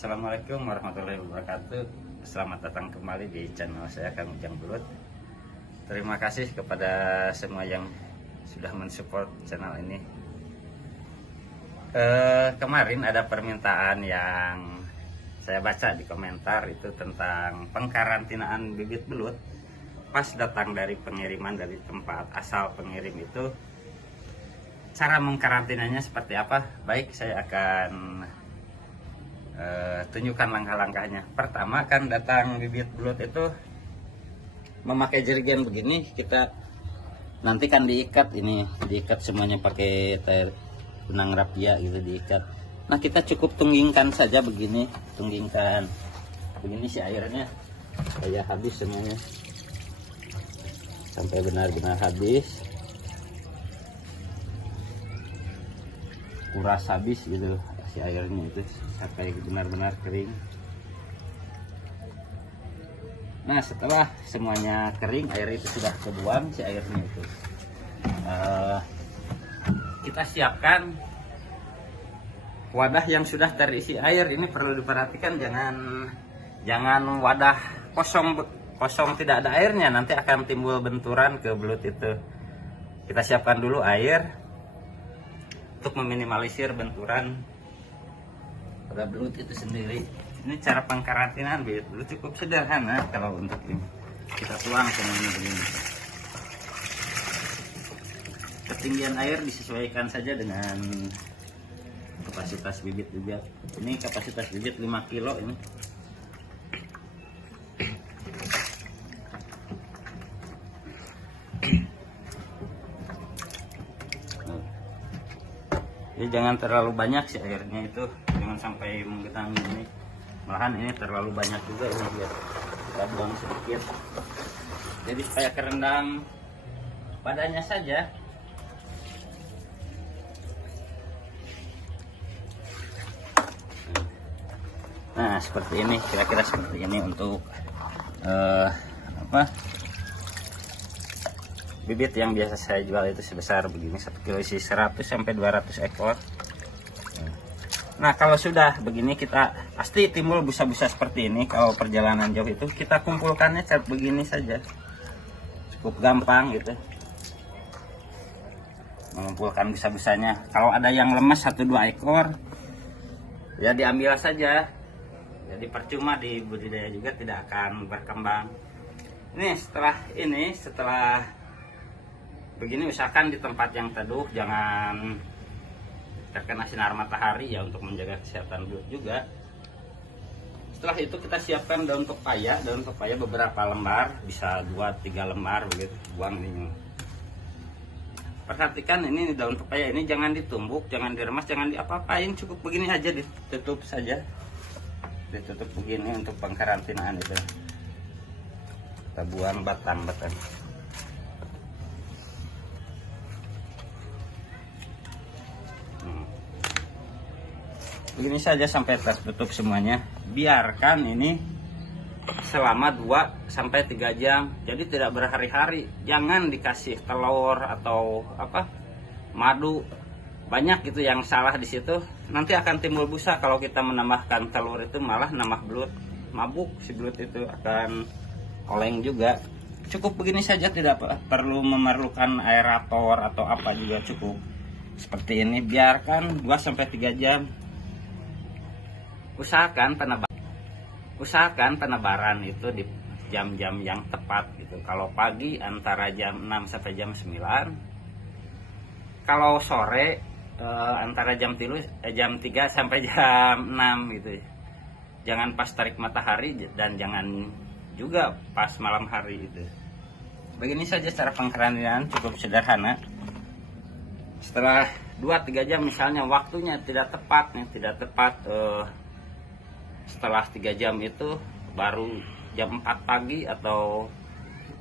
Assalamualaikum warahmatullahi wabarakatuh. Selamat datang kembali di channel saya, Kang Ujang Belut. Terima kasih kepada semua yang sudah mensupport channel ini. Kemarin ada permintaan yang saya baca di komentar itu tentang pengkarantinaan bibit belut. Pas datang dari pengiriman dari tempat asal pengirim itu, cara mengkarantinanya seperti apa? Baik, saya akan tunjukkan langkah-langkahnya. Pertama kan datang bibit belut itu memakai jerigen begini, kita nanti kan diikat, ini diikat semuanya pakai tali benang rapia gitu, diikat. Nah, kita cukup tunggingkan saja begini, tunggingkan begini si airnya kayak habis semuanya sampai benar-benar habis, kuras habis gitu si airnya itu sampai benar-benar kering. Nah, setelah semuanya kering, air itu sudah kebuang si airnya itu, kita siapkan wadah yang sudah terisi air. Ini perlu diperhatikan, jangan wadah kosong tidak ada airnya, nanti akan timbul benturan ke belut itu. Kita siapkan dulu air untuk meminimalisir benturan pada belut itu sendiri. Ini cara pengkarantinaan bibit belut cukup sederhana. Kalau untuk ini kita tuang semuanya begini. Ketinggian air disesuaikan saja dengan kapasitas bibit juga. Ini kapasitas bibit 5 kilo ini. Jadi jangan terlalu banyak si airnya itu, jangan sampai menggenang ini. Malahan ini terlalu banyak juga ini, biar kita buang sedikit. Jadi supaya kerendam badannya saja. Nah, seperti ini, kira-kira seperti ini untuk bibit yang biasa saya jual itu sebesar begini, 1 kilo isi 100 sampai 200 ekor. Nah, kalau sudah begini, kita pasti timbul busa-busa seperti ini. Kalau perjalanan jauh itu kita kumpulkannya cat begini saja, cukup gampang gitu mengumpulkan busa-busanya. Kalau ada yang lemas 1-2 ekor ya diambil saja, jadi percuma di budidaya juga tidak akan berkembang. Setelah begini, usahakan di tempat yang teduh, jangan terkena sinar matahari ya, untuk menjaga kesehatan belut juga. Setelah itu kita siapkan daun pepaya beberapa lembar, bisa 2-3 lembar begitu, buang ini. Perhatikan ini daun pepaya ini jangan ditumbuk, jangan diremas, jangan diapa-apain, cukup begini aja, ditutup saja. Ditutup begini untuk pengkarantinaan itu. Kita buang batang-batang. Begini saja sampai tertutup semuanya. Biarkan ini selama 2-3 jam. Jadi tidak berhari-hari. Jangan dikasih telur atau madu. Banyak gitu yang salah di situ. Nanti akan timbul busa kalau kita menambahkan telur, itu malah nambah belut. Mabuk si belut itu, akan oleng juga. Cukup begini saja, tidak perlu memerlukan aerator atau apa juga, cukup seperti ini. Biarkan 2-3 jam. Usahakan penebaran itu di jam-jam yang tepat gitu. Kalau pagi antara jam 6 sampai jam 9. Kalau sore antara jam 3 sampai jam 6 gitu. Jangan pas terik matahari dan jangan juga pas malam hari itu. Begini saja cara pengkarantinaan, cukup sederhana. Setelah 2-3 jam misalnya waktunya tidak tepat setelah 3 jam itu baru jam 4 pagi atau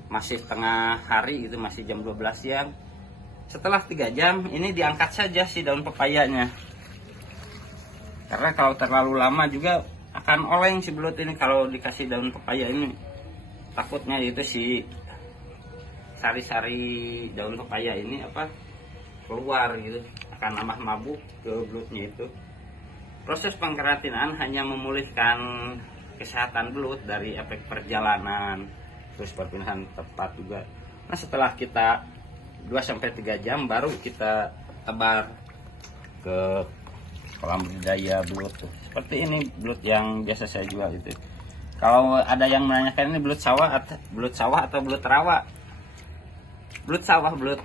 masih tengah hari gitu, masih jam 12 siang. Setelah 3 jam ini diangkat saja si daun pepayanya. Karena kalau terlalu lama juga akan oleng si belut ini kalau dikasih daun pepaya ini. Takutnya itu si sari-sari daun pepaya ini keluar gitu, akan nambah mabuk ke belutnya itu. Proses pengkarantinaan hanya memulihkan kesehatan belut dari efek perjalanan, terus perpindahan tempat juga. Nah, setelah kita 2-3 jam baru kita tebar ke kolam budidaya belut tuh. Seperti ini belut yang biasa saya jual itu. Kalau ada yang menanyakan ini belut sawah atau belut rawa. Belut sawah, belut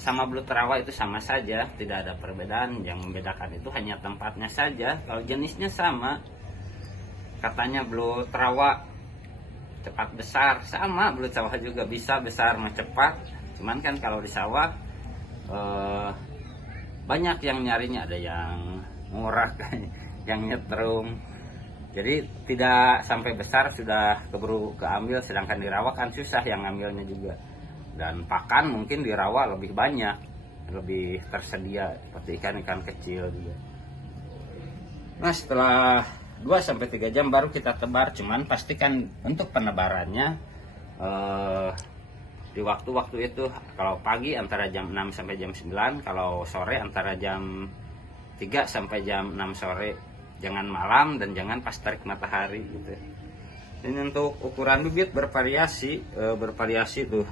sama belut rawa itu sama saja, tidak ada perbedaan. Yang membedakan itu hanya tempatnya saja. Kalau jenisnya sama, katanya belut rawa cepat besar, sama belut sawah juga bisa besar cepat. Cuman kan kalau di sawah banyak yang nyarinya, ada yang murah, yang nyetrum. Jadi tidak sampai besar sudah keburu keambil, sedangkan di rawa kan susah yang ngambilnya juga. Dan pakan mungkin di rawa lebih banyak, lebih tersedia seperti ikan-ikan kecil juga. Nah, setelah 2-3 jam baru kita tebar. Cuman pastikan untuk penebarannya di waktu-waktu itu, kalau pagi antara jam 6 sampai jam 9, kalau sore antara jam 3 sampai jam 6 sore. Jangan malam dan jangan pas terik matahari gitu. Ini untuk ukuran bibit bervariasi tuh.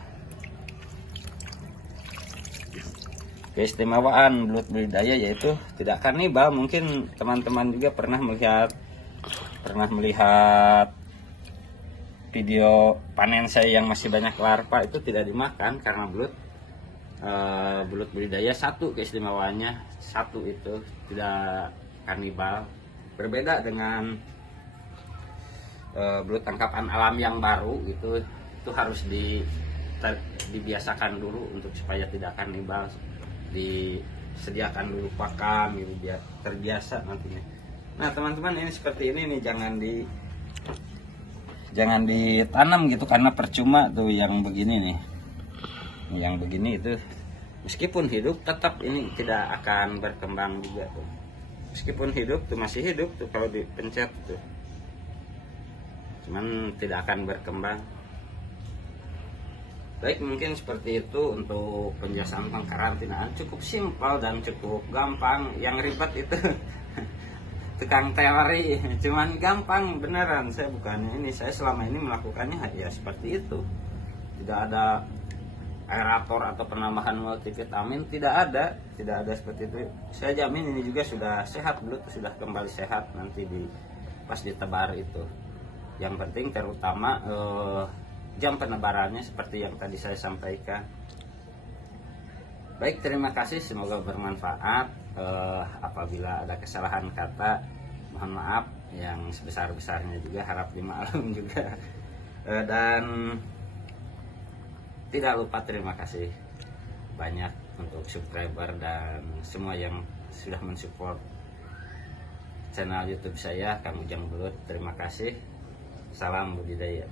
Keistimewaan belut budidaya yaitu tidak kanibal. Mungkin teman-teman juga pernah melihat video panen saya yang masih banyak larva, itu tidak dimakan karena belut budidaya. Satu keistimewaannya, satu itu tidak kanibal. Berbeda dengan belut tangkapan alam yang baru itu harus dibiasakan dulu untuk supaya tidak kanibal. Disediakan dulu pakan gitu biar terbiasa nantinya. Nah, teman-teman, ini seperti ini nih, jangan ditanam gitu karena percuma tuh yang begini nih. Yang begini itu meskipun hidup tetap ini tidak akan berkembang juga tuh. Meskipun hidup tuh masih hidup tuh kalau dipencet tuh. Cuman tidak akan berkembang. Baik, mungkin seperti itu untuk penjelasan pengkarantinaan. Cukup simpel dan cukup gampang. Yang ribet itu tukang teori, cuman gampang beneran. Saya selama ini melakukannya ya seperti itu. Tidak ada aerator atau penambahan multivitamin, tidak ada seperti itu. Saya jamin ini juga sudah sehat, belut sudah kembali sehat nanti pas ditebar itu. Yang penting terutama jam penebarannya seperti yang tadi saya sampaikan. Baik, terima kasih, semoga bermanfaat. Apabila ada kesalahan kata, mohon maaf yang sebesar-besarnya juga, harap dimaklum juga. Dan tidak lupa terima kasih banyak untuk subscriber dan semua yang sudah mensupport channel YouTube saya, Kang Ujang Belut. Terima kasih. Salam budidaya.